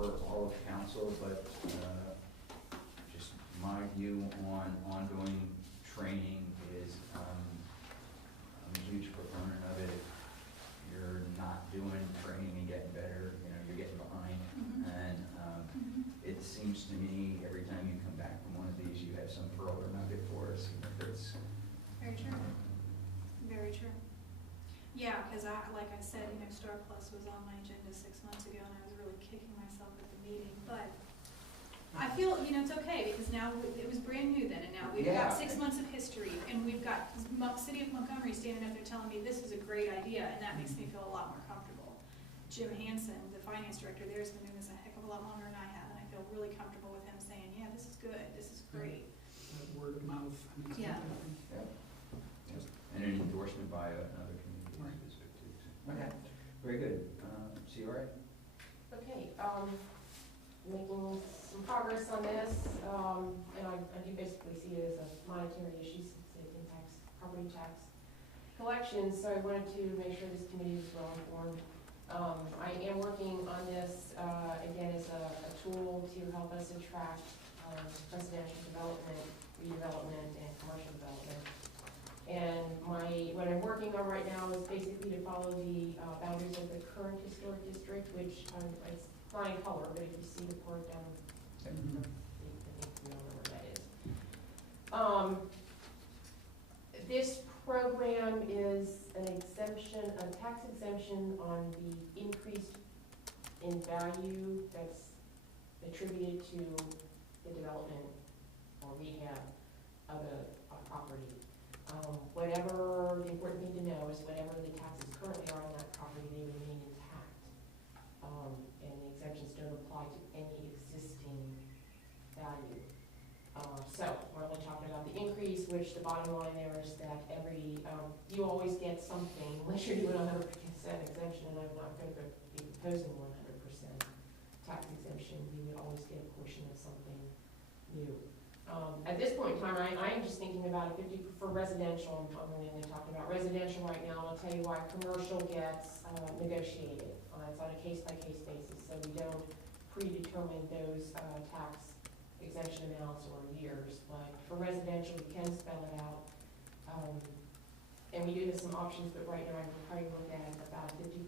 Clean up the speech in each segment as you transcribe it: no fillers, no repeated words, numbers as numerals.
for all of council, but just my view on ongoing training is I'm a huge proponent of it. If you're not doing training and getting better, you know, you're getting behind. And it seems to me every time you come back from one of these, you have some further nugget for us. Even if it's very true. Very true. Yeah, because like I said, you know, Star Plus was on my agenda 6 months ago, and I was really kicking myself at the meeting. But I feel, you know, it's okay because now it was brand new then, and now we've got 6 months of history, and we've got City of Montgomery standing up there telling me this is a great idea, and that makes me feel a lot more comfortable. Jim Hansen, the finance director there, has been doing this a heck of a lot longer than I have, and I feel really comfortable with him saying, yeah, this is good, this is great. Word of mouth. Yeah. And an endorsement by another community. Right. Is good too. Okay, very good. CRA? Okay, making some progress on this, and I do basically see it as a monetary issue since it impacts property tax collections, so I wanted to make sure this committee is well informed. I am working on this, again, as a tool to help us attract residential development, redevelopment, and commercial development. And what I'm working on right now is basically to follow the boundaries of the current historic district, which it's not in color, but if you see the part down, I think we all know where that is. This program is an exemption, a tax exemption on the increase in value that's attributed to the development or rehab of a property. Whatever, the important thing to know is whatever the taxes currently are on that property, they remain intact. And the exemptions don't apply to any existing value. So we're only talking about the increase, which the bottom line there is that you always get something, unless you're doing 100% exemption, and I'm not going to be proposing 100% tax exemption, you would always get a portion of something new. At this point in time, I am just thinking about a 50 for residential. I'm only talking about residential right now, and I'll tell you why commercial gets negotiated. It's on a case-by-case basis, so we don't predetermine those tax exemption amounts or years. But for residential, we can spell it out. And we do have some options, but right now I'm probably looking at about 50%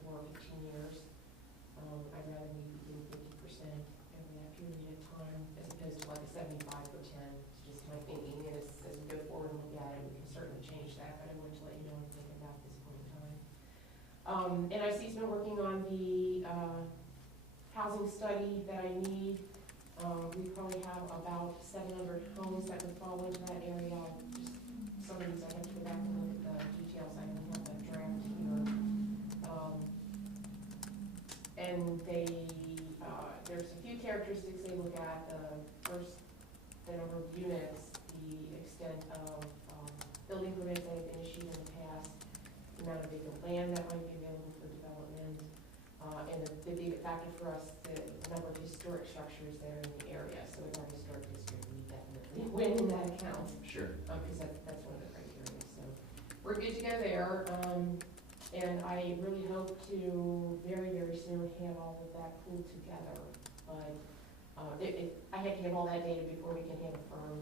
for 15 years. I'd rather we do 50% over that period of time as opposed to like a 75 for 10. It's just my thinking is as we go forward and look at it, we can certainly change that, but I wanted to let you know what I'm thinking about at this point in time. NIC's been working on the housing study that I need. We probably have about 700 homes that would fall into that area. Some of these I have to go back and look at the details. I only have that draft here. And there's a few characteristics they look at. First, the number of units, the extent of building permits that have been issued in the past, the amount of vacant land that might be available for development, and the big factor for us, the number of historic structures that are in the area. So with our historic district, we definitely win in that account. Sure. Because that's one of the criteria. So we're good to go there. And I really hope to very, very soon have all of that pulled together. But I have to have all that data before we can have a firm,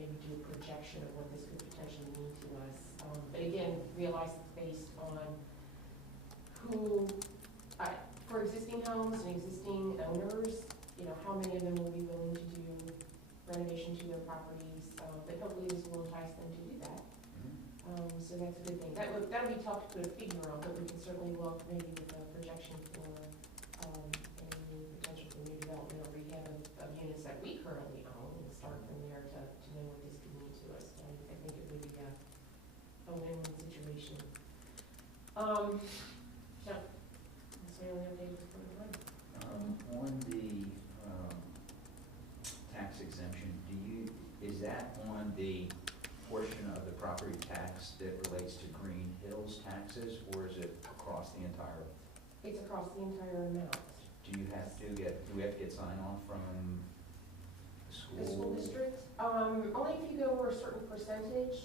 maybe do a projection of what this could potentially mean to us. But again, realize it's based on for existing homes and existing owners, how many of them will be willing to do renovation to their properties. But hopefully this will entice them to do that. So that's a good thing. That'll be tough to put a figure on, but we can certainly look maybe with a projection for any potential for new development or rehab of units that we currently own and start from there to know what this could mean to us. I think it would be a win-win situation. So that's my only update for the one. On the tax exemption, is that on the portion of the property tax that relates to Greenhills taxes, or is it across the entire? It's across the entire amount. Do we have to get sign off from the school? The school district? Only if you go over a certain percentage,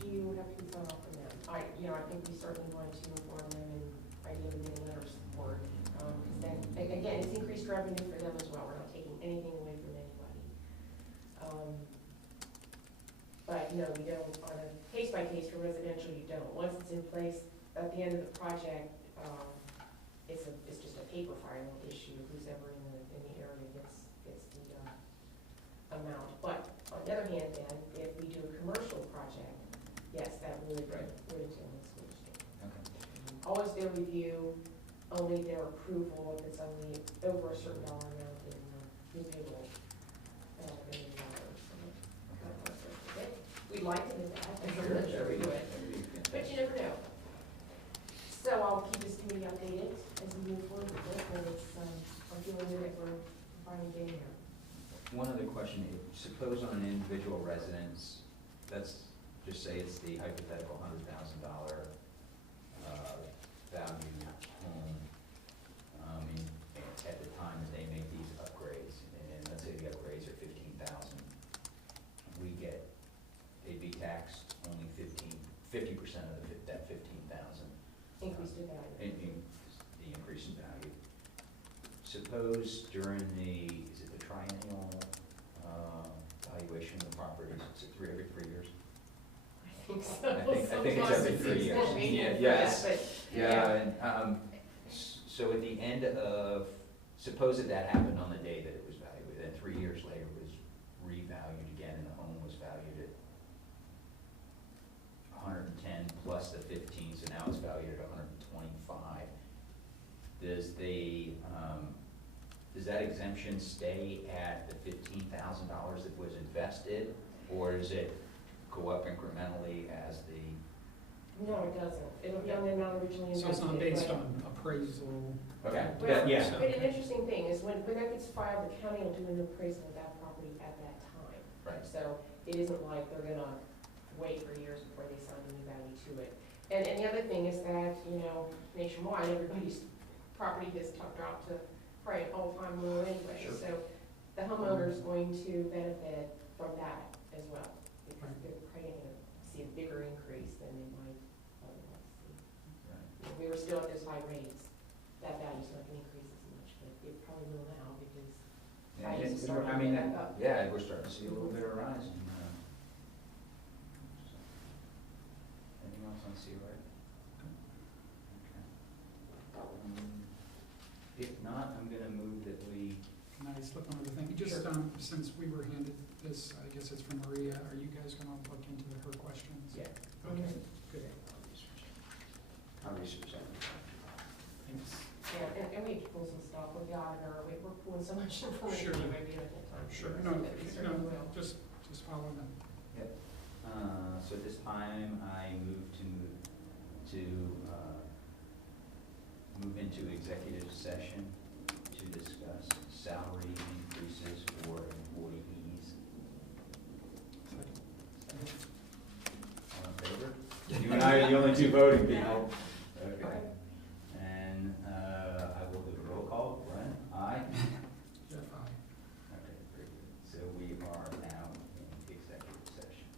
do you have to get sign off from them. I think we certainly want to inform them and ideally get a letter of support. Because then, again, it's increased increased revenue for them as well, we're not taking anything away from anybody. But no, we don't, on a case by case for residential, you don't. Once it's in place, at the end of the project, it's just a paper filing issue, who's ever in the area gets the amount. But on the other hand then, if we do a commercial project, yes, that would Right. entail the school district. Okay. Always their review, only their approval if it's only over a certain dollar amount in new payroll. We'd like to do that, I'm Sure, not sure that'd we be- would, that'd be but fantastic. you never know. So I'll keep this committee updated as we move forward with it, and it's, I'm feeling good that we're finally getting there. One other question, suppose on an individual residence, let's just say it's the hypothetical $100,000 value home, and at the time that they make these upgrades, and let's say the upgrades are $15,000, they'd be taxed only 50% of that 15,000. Increase in value. The increase in value. Suppose during is it the triennial valuation of the properties, is it every 3 years? I think so. I think it's every 3 years. Sometimes Yes. but, Yeah, and, so at the end of, suppose that happened on the day that it was valued, and 3 years later it was revalued again, and the home was valued at 110 plus the 15, so now it's valued at 125. Does that exemption stay at the $15,000 that was invested, or does it go up incrementally as the? no, it doesn't. It'll be on the amount originally invested. So it's not based but- on appraisal? Okay, Well, yeah. but an interesting thing is when that gets filed, the county will do an appraisal of that property at that time. Right. So it isn't like they're gonna wait for years before they assign a new value to it. And the other thing is that, nationwide, everybody's property has dropped to probably an all-time low anyway. Sure. So the homeowner's going to benefit from that as well, because they're probably gonna see a bigger increase than they might otherwise see. Right. If we were still at those high rates, that value's not gonna increase as much, but it probably will now because Yeah, values are it's- starting I mean, to go back up. yeah, we're starting to see a little bit of rise in, so. Anything else on COA? Okay. If not, I'm gonna move that we, Can I slip another thing? Just, Sure. since we were handed this, I guess it's from Maria, are you guys gonna look into her questions? yeah. Okay, good. I'll research that. Thanks. Yeah, and we pull some stuff with the auditor, we're pulling so much information, Sure. maybe at that time. Sure, So no, that we certainly will. just follow them. Yep. So at this time, I move move into executive session to discuss salary increases for employees. All in favor? You and I are the only two voting people. Okay. And I will do a roll call. Glenn? Aye? Jeff, aye. Okay, very good. So we are now in executive session.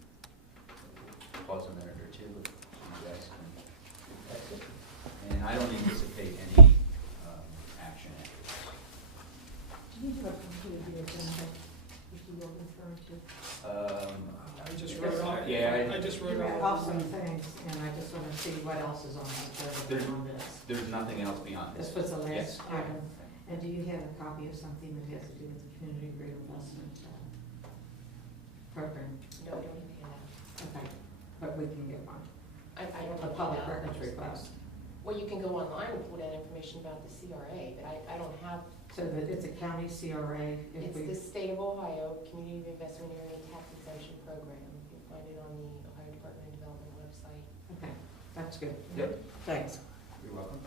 Pause a minute or two, so you guys can exit. And I don't anticipate any action after this. Do you have a copy of the agenda, if you will refer to? I just wrote off, Yeah, I just You wrote read off. off some things, and I just want to see what else is on the agenda on this. There's nothing else beyond this. This was the Yes. last item. And do you have a copy of something that has to do with the community reinvestment program? No, we don't even have Okay, but we can get one. that. I don't A have public that. records request. Well, you can go online and pull down information about the CRA, but I don't have, So that it's a county CRA. If it's we the State of Ohio Community Reinvestment Area Tax Exemption Program. You can find it on the Ohio Department of Development website. Okay, that's good. Yep. Thanks. You're welcome.